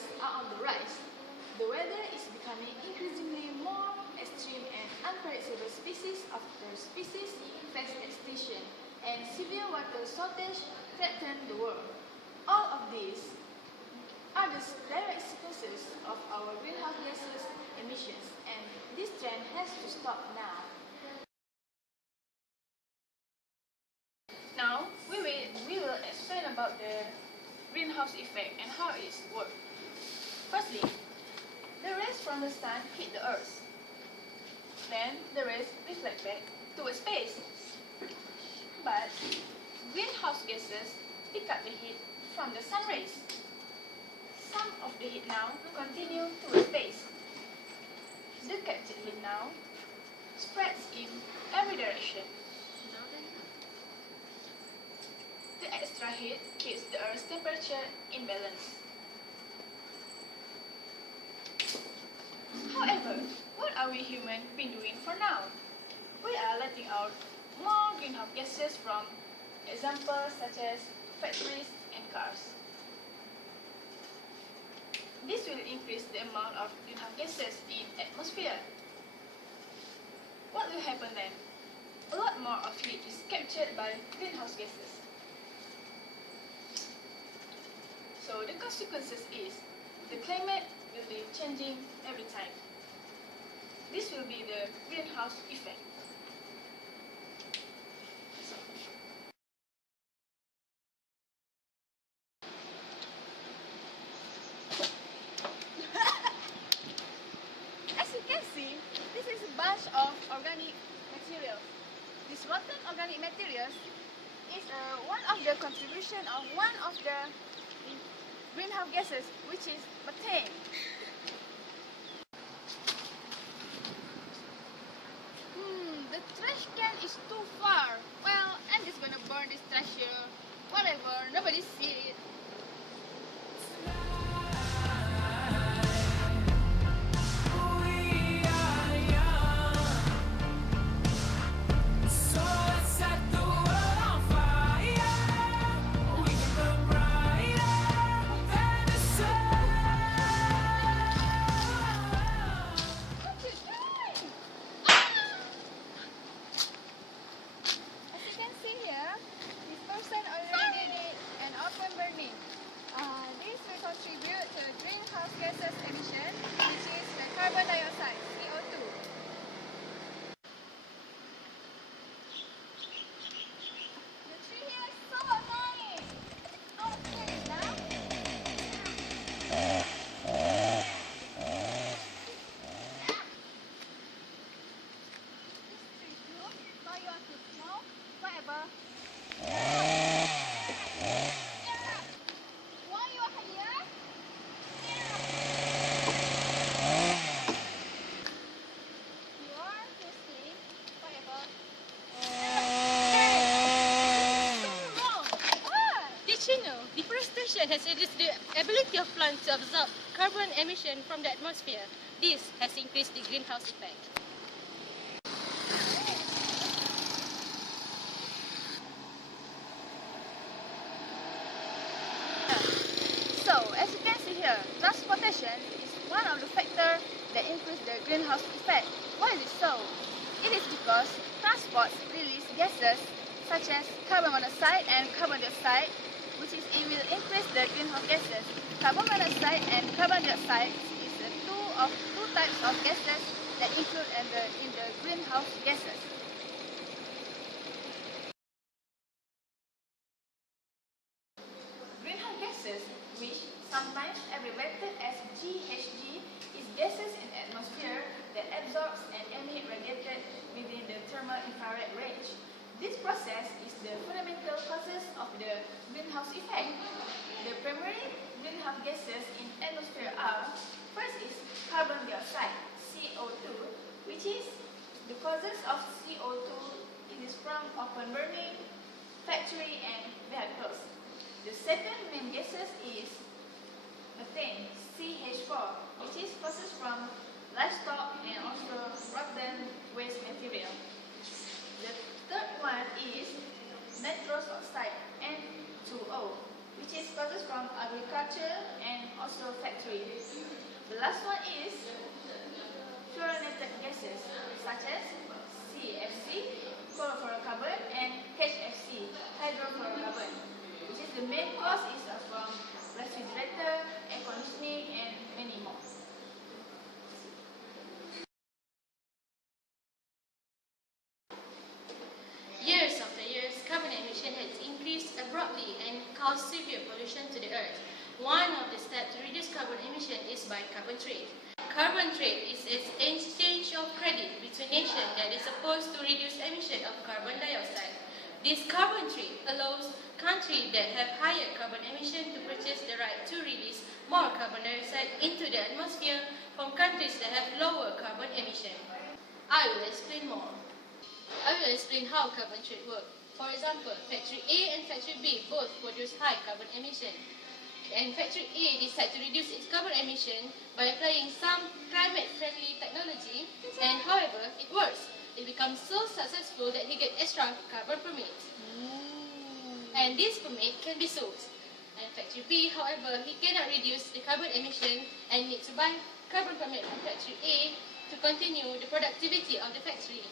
fires are on the rise. The weather is becoming increasingly more extreme and unpredictable. Species after species face extinction, and severe water shortage threaten the world. All of these are the direct consequences of our greenhouse gases emissions, and this trend has to stop now. Now, we will explain about the greenhouse effect and how it works. Firstly, the rays from the sun hit the earth. Then, the rays reflect back towards space. But, greenhouse gases pick up the heat from the sun rays. Some of the heat now continue towards space. The captured heat now spreads in every direction. The extra heat keeps the Earth's temperature in balance. However, what are we humans been doing for now? We are letting out more greenhouse gases from examples such as factories and cars. This will increase the amount of greenhouse gases in the atmosphere. What will happen then? A lot more of heat is captured by greenhouse gases. So the consequences is the climate will be changing every time. This will be the greenhouse effect. As you can see, this is a bunch of organic materials. This rotten organic materials is one of the contribution of one of the greenhouse gases, which is methane. The trash can is too far. Well, I'm just gonna burn this trash here. Whatever, nobody see it. Contribute to greenhouse gases emission, which is the carbon dioxide, CO2. The tree here is so annoying. I'll clear it now. This tree too, so you want to smoke, whatever. Deforestation has reduced the ability of plants to absorb carbon emission from the atmosphere. This has increased the greenhouse effect. So, as you can see here, transportation is one of the factors that increase the greenhouse effect. Why is it so? It is because transports release gases such as carbon monoxide and carbon dioxide, which is it will increase the greenhouse gases. Carbon monoxide and carbon dioxide is two types of gases that include in the greenhouse gases. Greenhouse gases, which sometimes abbreviated as GHG, is gases in the atmosphere that absorbs and emit radiated within the thermal infrared range. This process is the fundamental causes of the greenhouse effect. The primary greenhouse gases in the atmosphere are, first is carbon dioxide, CO2, which is the causes of CO2 it is from open burning, factory and vehicles. The second main gases is methane, CH4, which is causes from livestock and also rotten waste material. The third one is nitrous oxide, N2O, which is causes from agriculture and also factory. gases such as CFC, chlorofluorocarbon, and HFC, hydrofluorocarbon, which is the main cause is from refrigerator, air conditioning, and many more. Years after years, carbon emission has increased abruptly and caused severe pollution to the earth. One of the steps to reduce carbon emission is by carbon trade. Carbon trade is an exchange of credit between nations that is supposed to reduce emission of carbon dioxide. This carbon trade allows countries that have higher carbon emission to purchase the right to release more carbon dioxide into the atmosphere from countries that have lower carbon emission. I will explain more. I will explain how carbon trade works. For example, factory A and factory B both produce high carbon emission. And factory A decides to reduce its carbon emission by applying some climate-friendly technology, and however, it works. It becomes so successful that he gets extra carbon permit. And this permit can be sold. And factory B, however, he cannot reduce the carbon emission and needs to buy carbon permit from factory A to continue the productivity of the factory.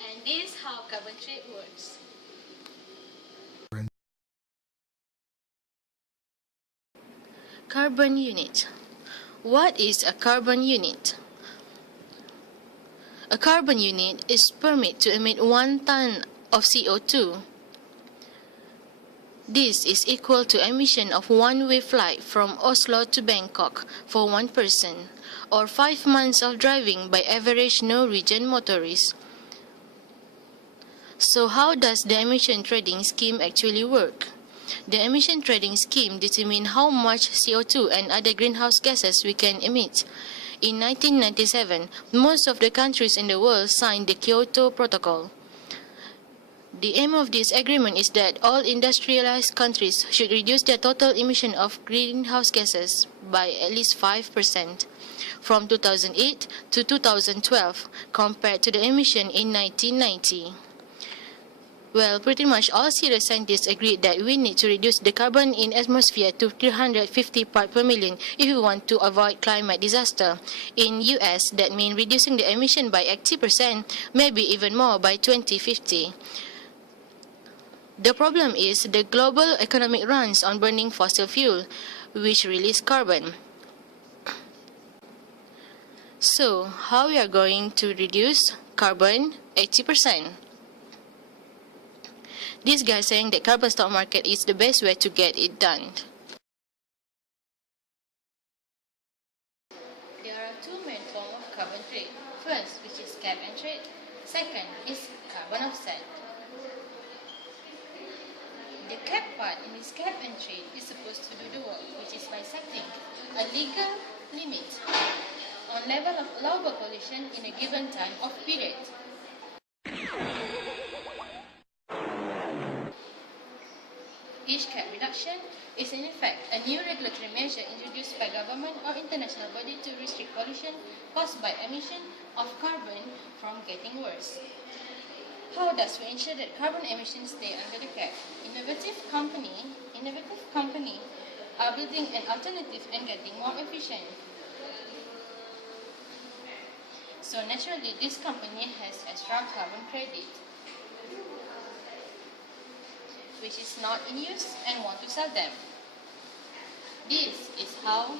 And this is how carbon trade works. Carbon unit. What is a carbon unit? A carbon unit is permit to emit 1 ton of CO2. This is equal to emission of one-way flight from Oslo to Bangkok for one person, or 5 months of driving by average Norwegian motorists. So how does the emission trading scheme actually work? The emission trading scheme determines how much CO2 and other greenhouse gases we can emit. In 1997, most of the countries in the world signed the Kyoto Protocol. The aim of this agreement is that all industrialized countries should reduce their total emission of greenhouse gases by at least 5% from 2008 to 2012 compared to the emission in 1990. Well, pretty much all serious scientists agreed that we need to reduce the carbon in atmosphere to 350 parts per million if we want to avoid climate disaster. In US, that means reducing the emission by 80%, maybe even more by 2050. The problem is the global economic runs on burning fossil fuel, which release carbon. So, how we are going to reduce carbon 80%? This guy saying that carbon stock market is the best way to get it done. There are two main forms of carbon trade. First, which is cap and trade. Second is carbon offset. The cap part in this cap and trade is supposed to do the work, which is by setting a legal limit on level of allowable pollution in a given time of period. Each cap reduction is in effect a new regulatory measure introduced by government or international body to restrict pollution caused by emission of carbon from getting worse. How does we ensure that carbon emissions stay under the cap? Innovative company are building an alternative and getting more efficient. So naturally, this company has extra carbon credit, which is not in use and want to sell them. This is how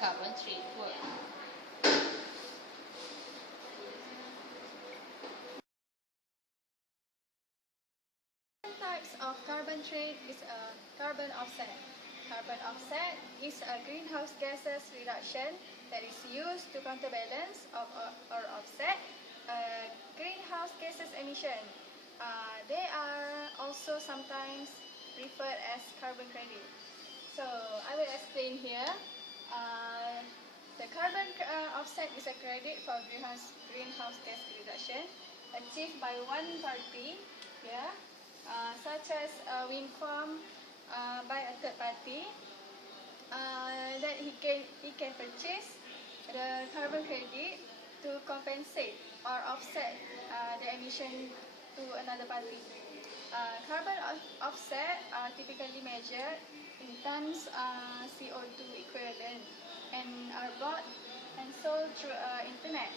carbon trade works. Types of carbon trade is a carbon offset. Carbon offset is a greenhouse gases reduction that is used to counterbalance or offset greenhouse gases emission. They are also sometimes referred as carbon credit. So I will explain here. The carbon offset is a credit for greenhouse gas reduction achieved by one party, such as a wind farm by a third party, that he can purchase the carbon credit to compensate or offset the emission to another party. Carbon offset are typically measured in tons CO2 equivalent and are bought and sold through internet.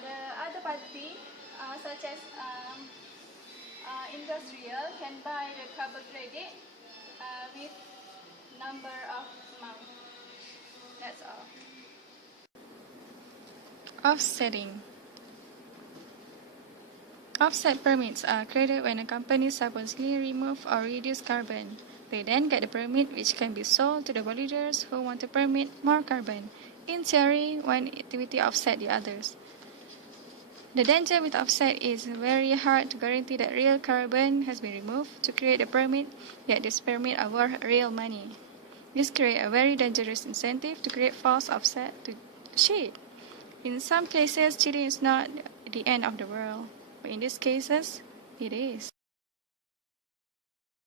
The other party, such as industrial, can buy the carbon credit with number of amount. That's all. Offsetting. Offset permits are created when a company supposedly remove or reduce carbon. They then get the permit, which can be sold to the polluters who want to permit more carbon. In theory, one activity offsets the others. The danger with offset is very hard to guarantee that real carbon has been removed to create a permit, yet this permit are worth real money. This creates a very dangerous incentive to create false offset to cheat. In some cases, cheating is not the end of the world, but in these cases, it is.